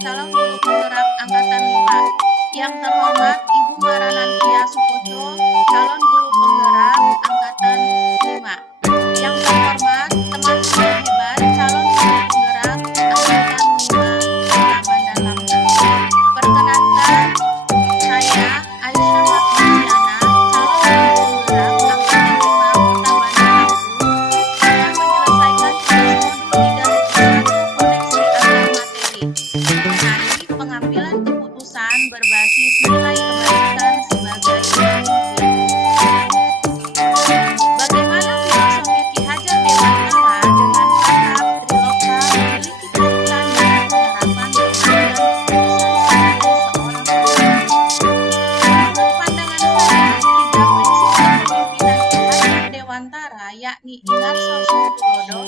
calon guru penggerak Angkatan 5. Yang terhormat Ibu Maranantia Sukoco, calon guru penggerak Angkatan 5. Yang terhormat teman-teman hebat, calon guru penggerak Angkatan 5 Kota Bandar Lampung. Perkenankan, saya Aisyah Mardiana, calon guru penggerak Angkatan 5 Kota Bandar Lampung, akan menyelesaikan tugas modul 3.1 koneksi antar materi mengenai pengambilan keputusan berbasis nilai kebaikan sebagai pemimpin. Bagaimana filosofi Ki Hajar Dewantara dengan tahap Triloka memiliki kaitan dengan penerapan pengambilan keputusan sebagai seorang pemimpin? Menurut pandangan saya, 3 prinsip kepemimpinan Ki Hajar Dewantara, yakni Inarso Sumpurodo,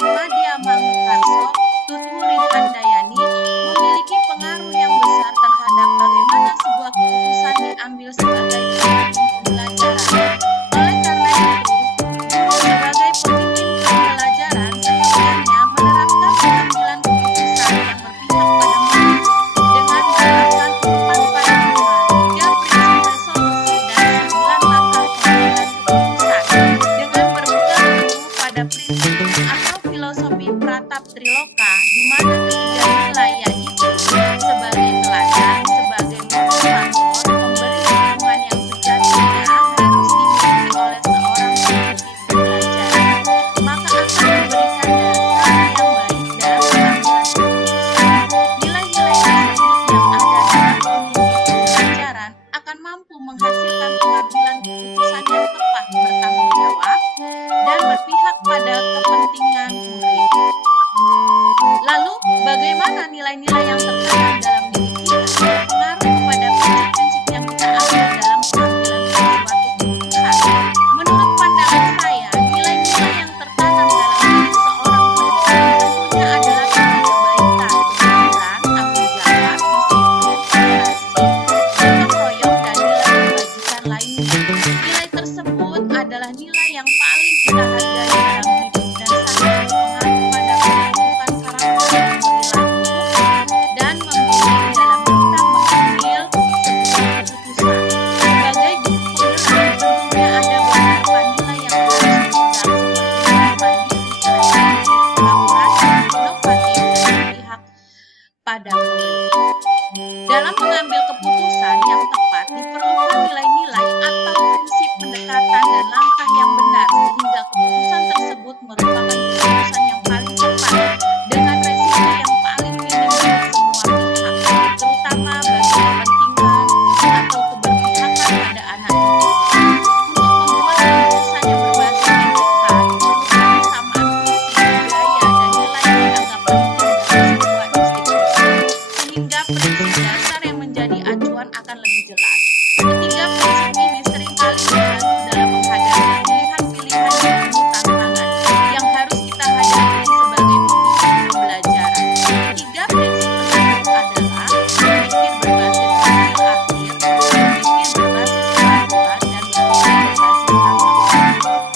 Madya Mangunkarso, Tutwuri Handayani, memiliki pengaruh yang besar terhadap bagaimana sebuah keputusan diambil sebagai pemimpin pembelajaran. Oleh karena itu, guru sebagai pemimpin pembelajaran seyogyanya menerapkan pengambilan keputusan yang berpihak pada murid dengan menerapkan 4 paradigma, 3 prinsip resolusi, dan 9 langkah pengambilan keputusan dengan berpegang teguh pada prinsip atau filosofi Pratap Triloka, di mana ketiga nilai yaitu sebagai teladan, sebagai motivator, pemberi dukungan yang sejatinya harus dimiliki oleh seorang pemimpin pembelajaran, maka akan memberikan dasar yang baik dalam pengambilan keputusan. Nilai-nilai tersebut yang ada dalam pemimpin pembelajaran akan mampu menghasilkan pengambilan keputusan yang tepat, bertanggung jawab, dan berpihak pada kepentingan murid. Lalu, bagaimana nilai-nilai yang tertanam dalam diri kita berpengaruh kepada prinsip-prinsip yang kita ambil dalam pengambilan suatu keputusan? Menurut pandangan saya, nilai-nilai yang tertanam dalam diri seorang murid tentunya adalah nilai kebaikan, kejujuran, tanggung jawab, disiplin, toleransi, gotong royong, dan nilai kebajikan lainnya. Nilai tersebut adalah nilai yang paling kita hargai dalam hidup dan sangat berpengaruh pada pembentukan karakter dan perilaku dan membimbing dalam kita mengambil sebuah keputusan. Sebagai guru penggerak, tentunya ada beberapa nilai yang harus dipegang seperti mandiri, kreatif, kolaboratif, inovatif, dan berpihak pada murid. Dalam mengambil keputusan yang tepat diperlukan nilai-nilai atau prinsip pendekatan dan langkah yang benar sehingga keputusan tersebut merupakan keputusan yang paling tepat dengan resiko yang paling minim bagi semua pihak, terutama bagi kepentingan atau keberpihakan pada anak didik. Untuk membuat keputusan yang berbasis etika diperlukan kesamaan visi, budaya, dan nilai yang dianggap penting dalam sebuah institusi, sehingga prinsip dasar yang menjadi acuan akan lebih jelas. Ketiga prinsip ini seringkali membantu dalam menghadapi pilihan-pilihan yang penuh tantangan yang harus kita hadapi sebagai pemimpin pembelajaran. Tiga prinsip tersebut adalah berpikir berbasis hasil akhir, berpikir berbasis keadilan, dan berpikir berbasis tanggung.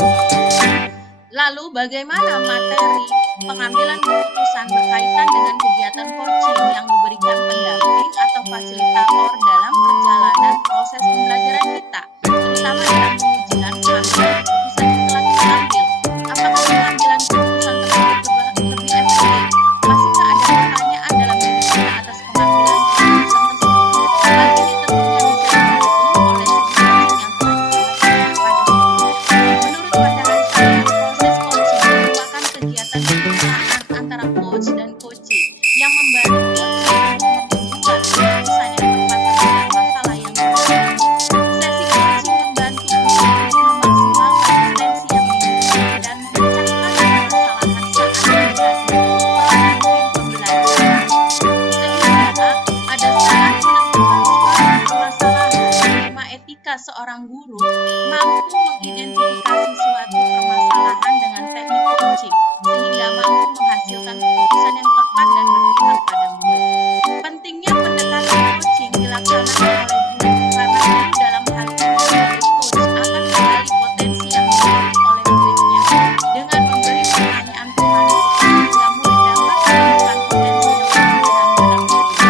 Lalu bagaimana materi pengambilan keputusan berkaitan dengan kegiatan coaching yang diberikan pendamping atau fasilitator dalam perjalanan proses pembelajaran kita, terutama dalam pengujian pengambilan keputusan yang telah kita ambil? Apakah pengambilan keputusan tersebut lebih efektif? Masihkah ada pertanyaan dalam diri kita atas pengambilan keputusan tersebut? Hal ini tentunya bisa dibantu oleh studi coaching yang telah dibahas pada sebelumnya. Menurut pandangan saya, proses coaching merupakan kegiatan kebersamaan antara coach dan coachee yang membantu coach untuk membuat keputusan yang tepat terhadap masalah yang dihadapi. Sesi coaching membantu guru untuk memaksimalkan potensi yang dimiliki dan memecahkan permasalahan saat menjadi pemimpin pembelajaran. Sehingga pada saat menentukan suatu permasalahan, dilema etika seorang guru mampu mengidentifikasi suatu permasalahan dengan teknik coaching sehingga mampu menghasilkan keputusan yang tepat dan berpihak pada murid. Pentingnya pendekatan coaching dilaksanakan oleh guru karena guru dalam hal ini sebagai coach akan menggali potensi yang dimiliki oleh muridnya dengan memberi pertanyaan pemancing sehingga murid dapat menemukan potensi yang terpendam dalam dirinya.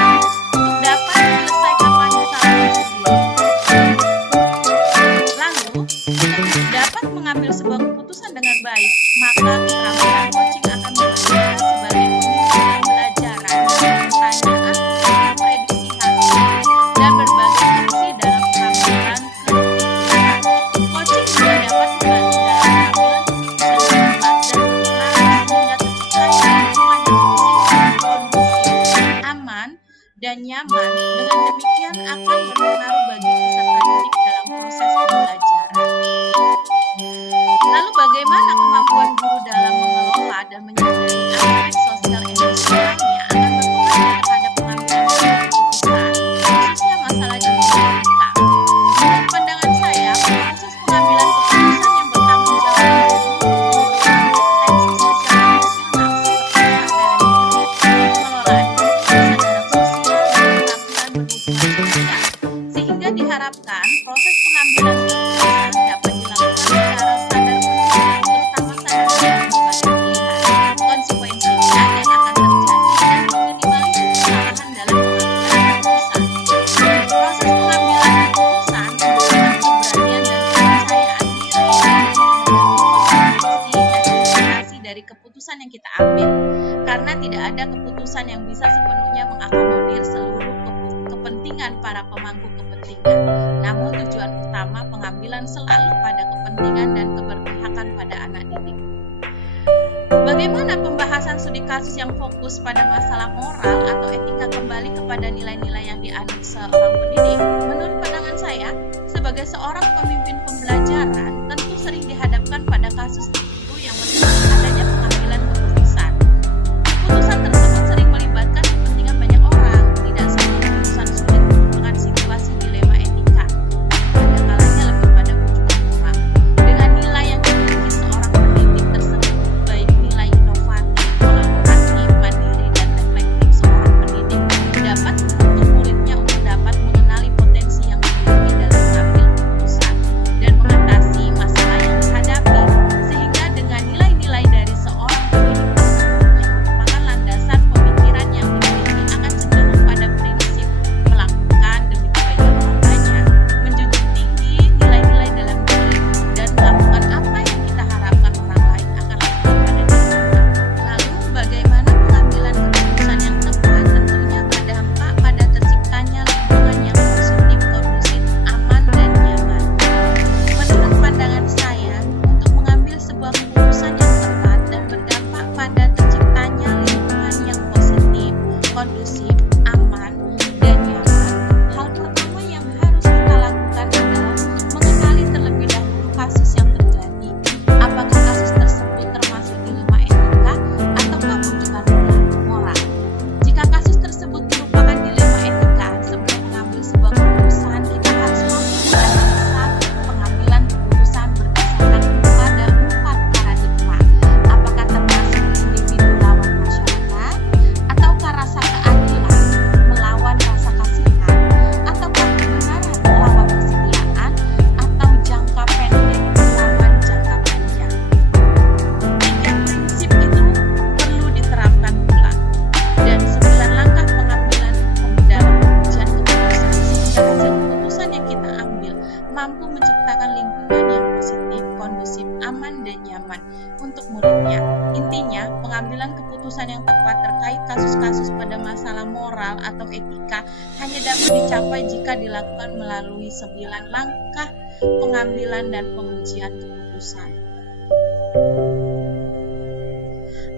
dan nyaman. Dengan demikian akan berpengaruh bagi peserta didik dalam proses pembelajaran. Lalu bagaimana kemampuan guru dalam mengelola dan menyadari aspek sosial emosionalnya akan berpengaruh terhadap pengambilan keputusan, khususnya masalah di lingkungan. Menurut pandangan saya, proses pengambilan keputusan yang bertanggung jawab kompetensi sosial emosional seperti kesadaran diri, pengelolaan diri, kesadaran sosial, dan keterampilan berhubungan sosial, sehingga diharapkan proses pengambilan keputusan dapat dilakukan secara sadar terutama sadar dalam berbagai pilihan, konsekuensinya yang akan terjadi, dan meminimalisir kesalahan dalam pengambilan keputusan. Proses pengambilan keputusan membutuhkan keberanian dan kepercayaan diri menghadapi konsekuensi dan implikasi dari keputusan yang kita ambil, karena tidak ada keputusan yang bisa sepenuhnya mengakomodir seluruh kepentingan para pemangku kepentingan. Namun tujuan utama pengambilan selalu pada kepentingan dan keberpihakan pada anak didik. Bagaimana pembahasan studi kasus yang fokus pada masalah moral atau etika kembali kepada nilai-nilai yang dianut seorang pendidik? Menurut pandangan saya, sebagai seorang pemimpin pembelajaran, tentu sering dihadapkan pada kasus tertentu yang menuntut adanya pengambilan keputusan. Keputusan tersebut sering melibatkan kepentingan banyak orang. Tidak semua keputusan sulit merupakan situasi dilema etika. Ada kalanya lebih pada kunjungan moral. Dengan nilai yang dimiliki seorang pendidik tersebut, baik nilai inovatif, kolaboratif, mandiri, dan reflektif seorang pendidik dapat menuntut muridnya untuk dapat mengenali potensi yang dimiliki dalam mengambil keputusan dan mengatasi masalah yang dihadapi, sehingga dengan nilai-nilai dari seorang pendidik tersebut yang merupakan landasan pemikiran yang dimiliki akan cenderung pada prinsip melakukan demi kebaikan orang banyak, menjunjung tinggi nilai-nilai dalam diri, dan melakukan apa yang kita harapkan orang lain akan lakukan pada diri kita. Lalu bagaimana pengambilan keputusan yang tepat tentunya berdampak pada terciptanya lingkungan yang positif, kondusif, aman, dan nyaman. Menurut pandangan saya, untuk mengambil sebuah keputusan yang tepat dan berdampak pada terciptanya lingkungan yang positif, kondusif, aman, dan nyaman, hal pertama yang harus kita lakukan adalah mengenali terlebih dahulu kasus yang terjadi. Apakah kasus tersebut termasuk dilema etika ataukah kunjungan moral? Jika kasus tersebut merupakan dilema etika, sebelum mengambil sebuah keputusan, kita harus mampu menganalisa pengambilan keputusan berdasarkan pada 4 paradigma. Apakah termasuk individu lawan masyarakat, ataukah rasa keadilan melawan rasa kasihan, ataukah kebenaran melawan kesetiaan, atau jangka pendek melawan jangka panjang. 3 prinsip itu perlu diterapkan pula, dan 9 langkah pengambilan dalam pengujian keputusan, sehingga hasil keputusan yang kita ambil mampu menciptakan lingkungan yang positif, kondusif, aman, dan nyaman untuk muridnya. Intinya, pengambilan keputusan yang tepat terkait kasus-kasus pada masalah moral atau etika hanya dapat dicapai jika dilakukan melalui 9 langkah pengambilan dan pengujian keputusan.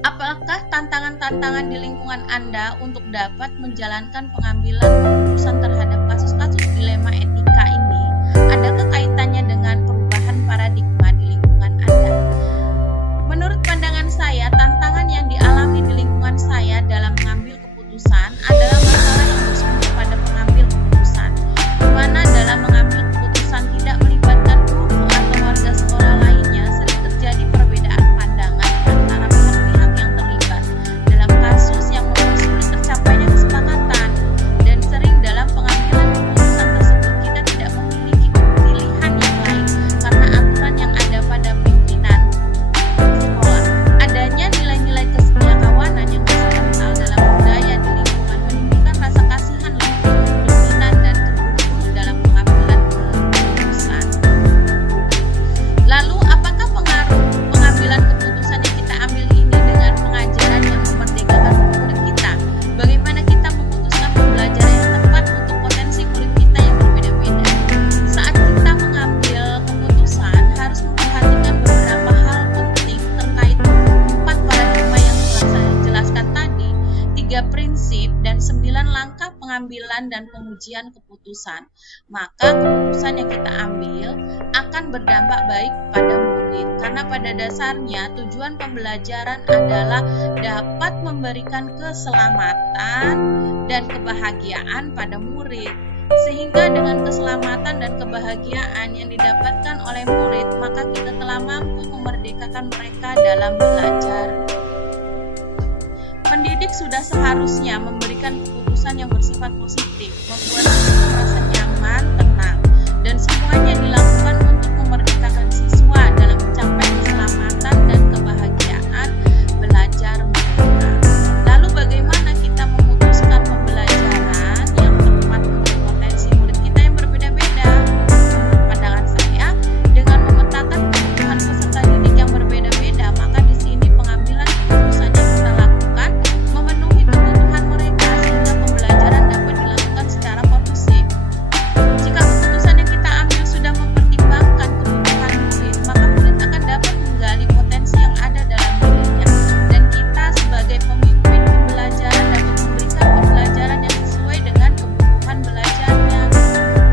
Apakah tantangan-tantangan di lingkungan Anda untuk dapat menjalankan pengambilan keputusan terhadap kasus-kasus dilema etika ini? Adakah kaitannya dengan perubahan paradigma di lingkungan Anda? Menurut pandangan saya, tantangan yang dialami di lingkungan saya dalam mengambil keputusan adalah masalah yang bersumber pada pengambil keputusan, di mana dalam mengambil keputusan tidak melibatkan guru atau warga sekolah lainnya, sering terjadi perbedaan pandangan di antara pihak-pihak yang terlibat dalam kasus yang membuat sulit tercapainya kesepakatan, dan sering dalam pengambilan keputusan tersebut kita tidak prinsip dan 9 langkah pengambilan dan pengujian keputusan, maka keputusan yang kita ambil akan berdampak baik pada murid. Karena pada dasarnya tujuan pembelajaran adalah dapat memberikan keselamatan dan kebahagiaan pada murid. Sehingga dengan keselamatan dan kebahagiaan yang didapatkan oleh murid, maka kita telah mampu memerdekakan mereka dalam belajar. Pendidik sudah seharusnya memberikan keputusan yang bersifat positif, membuat siswa merasa nyaman, tenang, dan semuanya dilakukan untuk memerdekakan siswa dalam mencapai keselamatan dan kebahagiaan belajar mereka. Lalu bagaimana kita memutuskan pembelajaran yang tepat untuk potensi murid kita yang berbeda-beda? Menurut pandangan saya, dengan memetakan kebutuhan peserta didik yang berbeda-beda, maka di sini pengambilan keputusan yang kita lakukan memenuhi kebutuhan mereka sehingga pembelajaran dapat dilakukan secara kondusif. Jika keputusan yang kita ambil sudah mempertimbangkan kebutuhan murid, maka murid akan dapat menggali potensi yang ada dalam dirinya, dan kita sebagai pemimpin pembelajaran dapat memberikan pembelajaran yang sesuai dengan kebutuhan belajarnya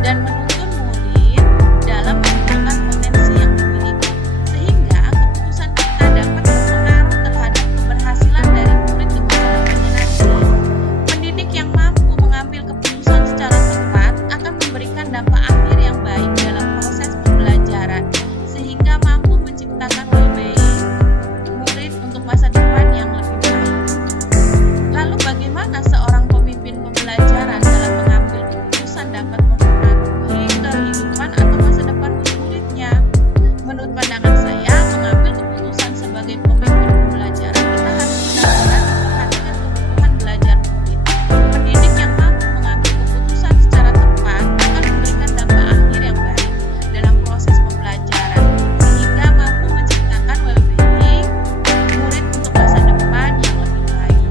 dan menuntun murid dalam mengembangkan potensi yang dimiliki, sehingga keputusan kita dapat berpengaruh terhadap keberhasilan dari murid di masa depannya nanti. Pendidik yang mampu mengambil keputusan secara tepat akan memberikan dampak akhir yang baik dalam proses pembelajaran, sehingga mampu menciptakan well-being murid untuk masa depan yang lebih baik. Lalu bagaimana seorang pemimpin pembelajaran dalam mengambil keputusan dapat mempengaruhi kehidupan atau masa depan murid-muridnya? Menurut pandangan saya, mengambil keputusan sebagai pemimpin pembelajaran, kita harus benar-benar memperhatikan kebutuhan belajar murid. Pendidik yang mampu mengambil keputusan secara tepat akan memberikan dampak akhir yang baik dalam proses pembelajaran, sehingga mampu menciptakan well-being murid untuk masa depan yang lebih baik.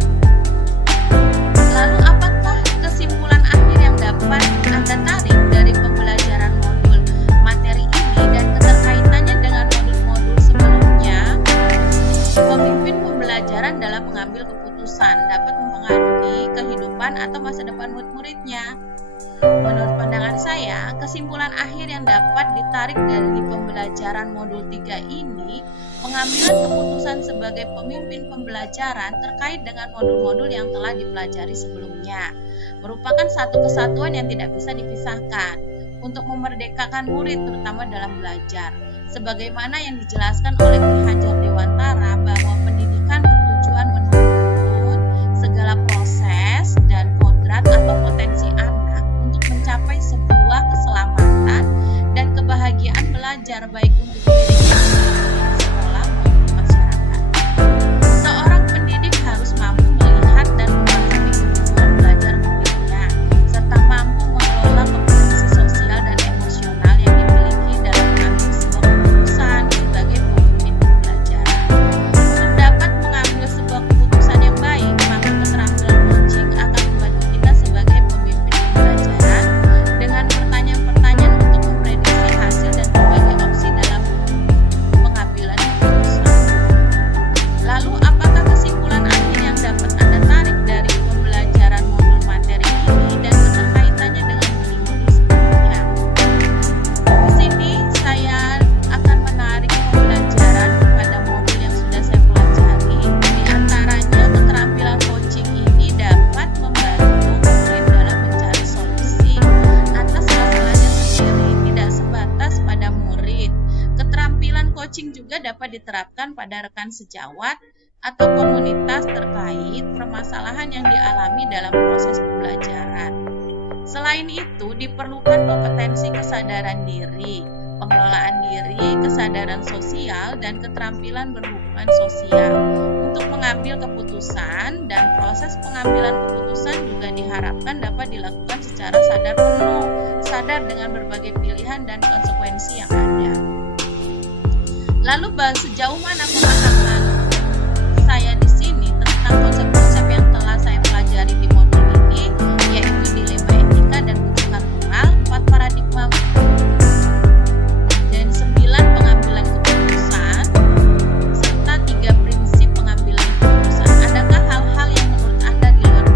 Lalu apakah kesimpulan akhir yang dapat Anda tarik dari pembelajaran modul materi ini dan keterkaitannya dengan modul-modul sebelumnya? Pemimpin pembelajaran dalam mengambil keputusan dapat mempengaruhi kehidupan atau masa depan murid-muridnya. Menurut pandangan saya, kesimpulan akhir yang dapat ditarik dari pembelajaran modul 3 ini, pengambilan keputusan sebagai pemimpin pembelajaran terkait dengan modul-modul yang telah dipelajari sebelumnya, merupakan satu kesatuan yang tidak bisa dipisahkan untuk memerdekakan murid terutama dalam belajar. Sebagaimana yang dijelaskan oleh Ki Hajar Dewantara bahwa pendidikan bertujuan menuntun segala proses dan kodrat atau potensi anak untuk mencapai sebuah keselamatan dan kebahagiaan belajar baik untuk dirinya sendiri, sekolah maupun masyarakat. Seorang pendidik harus mampu melihat dan memahami kebutuhan belajar muridnya, serta mampu mengelola kompetensi sosial dan emosional yang dimiliki dalam mengambil sebuah keputusan sebagai pemimpin pembelajaran. Untuk dapat mengambil sebuah keputusan yang baik, maka keterampilan coaching akan membantu kita sebagai pemimpin pembelajaran dengan pertanyaan-pertanyaan untuk memprediksi hasil dan berbagai opsi dalam pengambilan keputusan. Lalu, apakah kesimpulan akhir yang dapat Anda tarik dari pembelajaran modul materi ini dan keterkaitannya dengan modul-modul sebelumnya? Di sini saya akan menarik pembelajaran pada modul yang sudah saya pelajari. Di antaranya, keterampilan coaching ini dapat membantu murid dalam mencari solusi atas masalahnya sendiri, tidak sebatas pada murid. Keterampilan coaching juga dapat diterapkan pada rekan sejawat atau komunitas terkait permasalahan yang dialami dalam proses pembelajaran. Selain itu, diperlukan kompetensi kesadaran diri, pengelolaan diri, kesadaran sosial, dan keterampilan berhubungan sosial untuk mengambil keputusan, dan proses pengambilan keputusan juga diharapkan dapat dilakukan secara sadar penuh, sadar dengan berbagai pilihan dan konsekuensi yang ada. Lalu sejauh mana pemahaman saya di sini tentang konsep-konsep yang telah saya pelajari di modul ini, yaitu dilema etika dan rujukan moral, 4 paradigma dan 9 pengambilan keputusan, serta 3 prinsip pengambilan keputusan. Adakah hal-hal yang menurut Anda di luar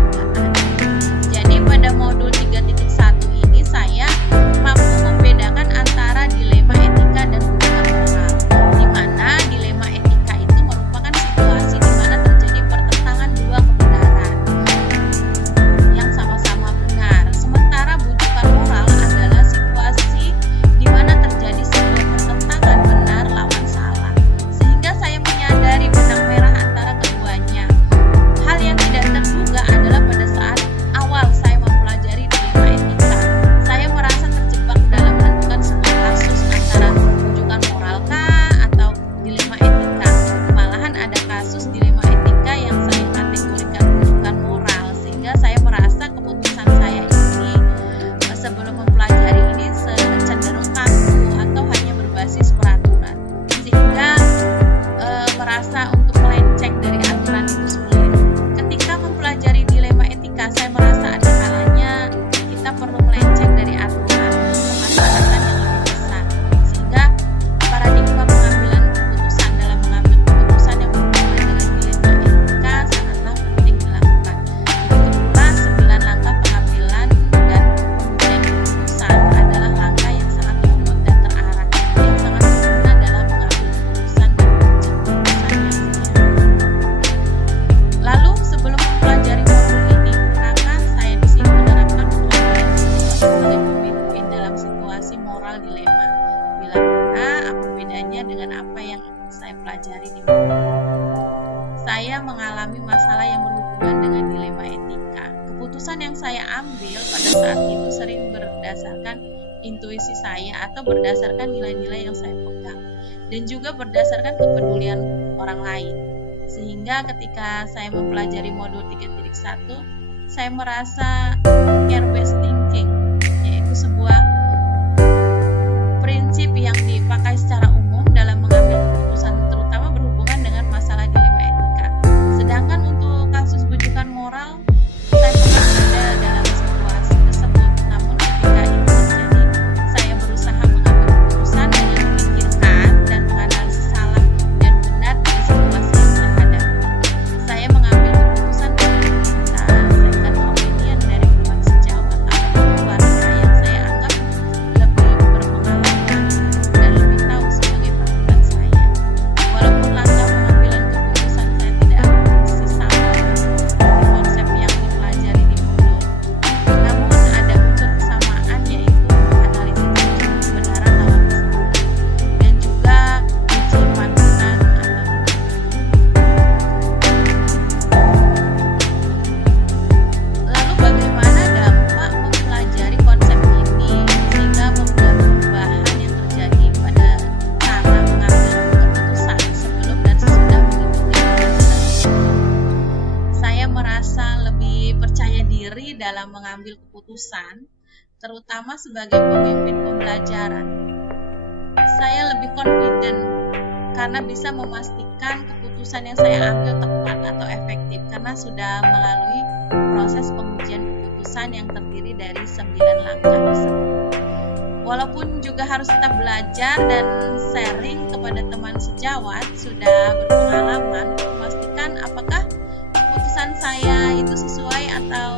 ketika saya merasa ada kalanya kita perlu melenceng dari aturan kemaslahatan yang lebih besar, sehingga paradigma pengambilan keputusan dalam mengambil keputusan yang berhubungan dengan dilema etika sangatlah penting dilakukan. Begitu pula 9 langkah pengambilan dan pemberian keputusan adalah langkah yang sangat runut dan terarah, yang sangat berguna dalam mengambil keputusan dan menguji keputusan yang setia. Lalu sebelum mempelajari modul ini, maka saya di sini menerapkan pengambilan keputusan sebagai pemimpin dalam situasi moral dilema. Bila mana, apa bedanya dengan apa yang saya pelajari di modul? Saya mengalami masalah yang berhubungan dengan dilema etika. Keputusan yang saya ambil pada saat itu sering berdasarkan intuisi saya atau berdasarkan nilai-nilai yang saya pegang, dan juga berdasarkan kepedulian orang lain. Sehingga ketika saya mempelajari modul 3.1, saya merasa care-based thinking, yaitu sebuah prinsip yang dipakai secara umum dalam mengambil keputusan, terutama berhubungan dengan masalah dilema etika. Sedangkan untuk kasus bujukan moral, saya pernah ada dalam situasi tersebut, namun ketika itu terjadi, saya berusaha mengambil keputusan dengan memikirkan dan menganalisis salah dan benar dari situasi yang saya hadapi. Saya mengambil keputusan dengan meminta second opinion dari teman sejawat atau keluarga yang saya anggap lebih berpengalaman dan lebih tahu sebagai panutan saya. Walaupun langkah pengambilan keputusan saya tidak persis sama seperti konsep yang dipelajari di modul, namun ada unsur kesamaan, yaitu analisis unsur kebenaran lawan kesalahan dan juga uji panutan atau Lalu bagaimana dampak mempelajari konsep ini sehingga membuat perubahan yang terjadi pada cara mengambil keputusan sebelum dan sesudah mengikuti pembelajaran ini? Saya merasa lebih percaya diri dalam mengambil keputusan, terutama sebagai pemimpin pembelajaran. Saya lebih confident karena bisa memastikan keputusan yang saya ambil tepat atau efektif karena sudah melalui proses pengujian keputusan yang terdiri dari 9 langkah tersebut. Walaupun juga harus tetap belajar dan sharing kepada teman sejawat sudah berpengalaman untuk memastikan apakah keputusan saya itu sesuai atau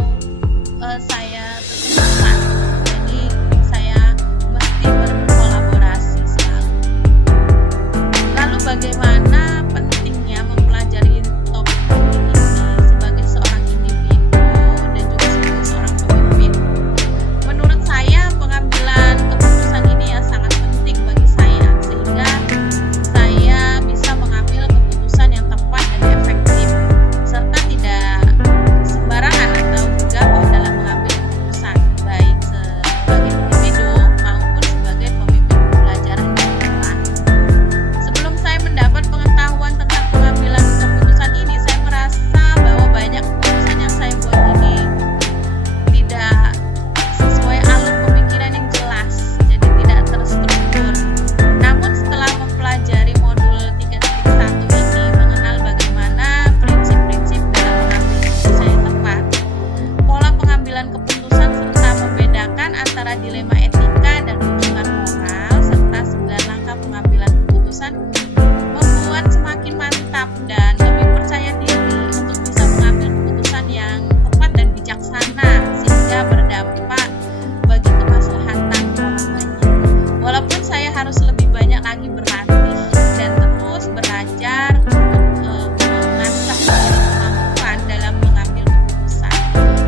saya tersesat. Jadi saya mesti berkolaborasi selalu. Lalu bagaimana pentingnya mempelajari topik ini sebagai seorang individu dan juga sebagai seorang pemimpin? Menurut saya pengambilan keputusan ini ya sangat penting bagi saya, sehingga saya bisa mengambil keputusan yang tepat dan efektif, serta tidak sembarangan atau gegabah dalam mengambil keputusan, baik sebagai individu maupun sebagai pemimpin pembelajaran di sekolah. Sebelum saya mendapat pengetahuan tentang pengambilan keputusan ini, saya merasa bahwa banyak keputusan yang saya buat ini tidak sesuai alur pemikiran yang jelas, jadi tidak terstruktur. Namun setelah mempelajari modul 3.1 ini, mengenal bagaimana prinsip-prinsip dalam mengambil keputusan yang tepat, pola pengambilan keputusan, serta membedakan antara dilema etika dan rujukan moral, serta 9 langkah pengambilan keputusan, membuat semakin mantap dan lebih percaya diri untuk bisa mengambil keputusan yang tepat dan bijaksana sehingga berdampak bagi kemaslahatan orang banyak. Walaupun saya harus lebih banyak lagi berlatih dan terus belajar untuk mengasah kemampuan dalam mengambil keputusan,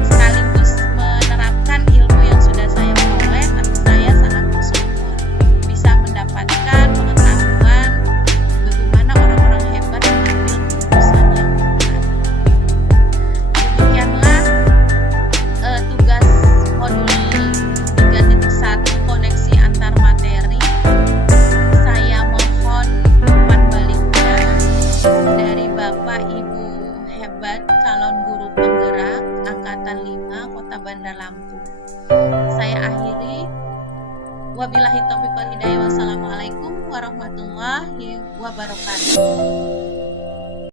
sekaligus menerapkan ilmu yang sudah saya peroleh, tapi saya sangat bersyukur bisa mendapatkan pengetahuan bagaimana orang-orang hebat mengambil keputusan yang tepat. Demikianlah tugas modul 3.1 koneksi antar materi. Saya mohon umpan baliknya dari Bapak Ibu hebat calon guru penggerak angkatan 5 Kota Bandar Lampung. Saya akhiri. Wabillahi taufiq wal hidayah. Wassalamualaikum warahmatullahi wabarakatuh.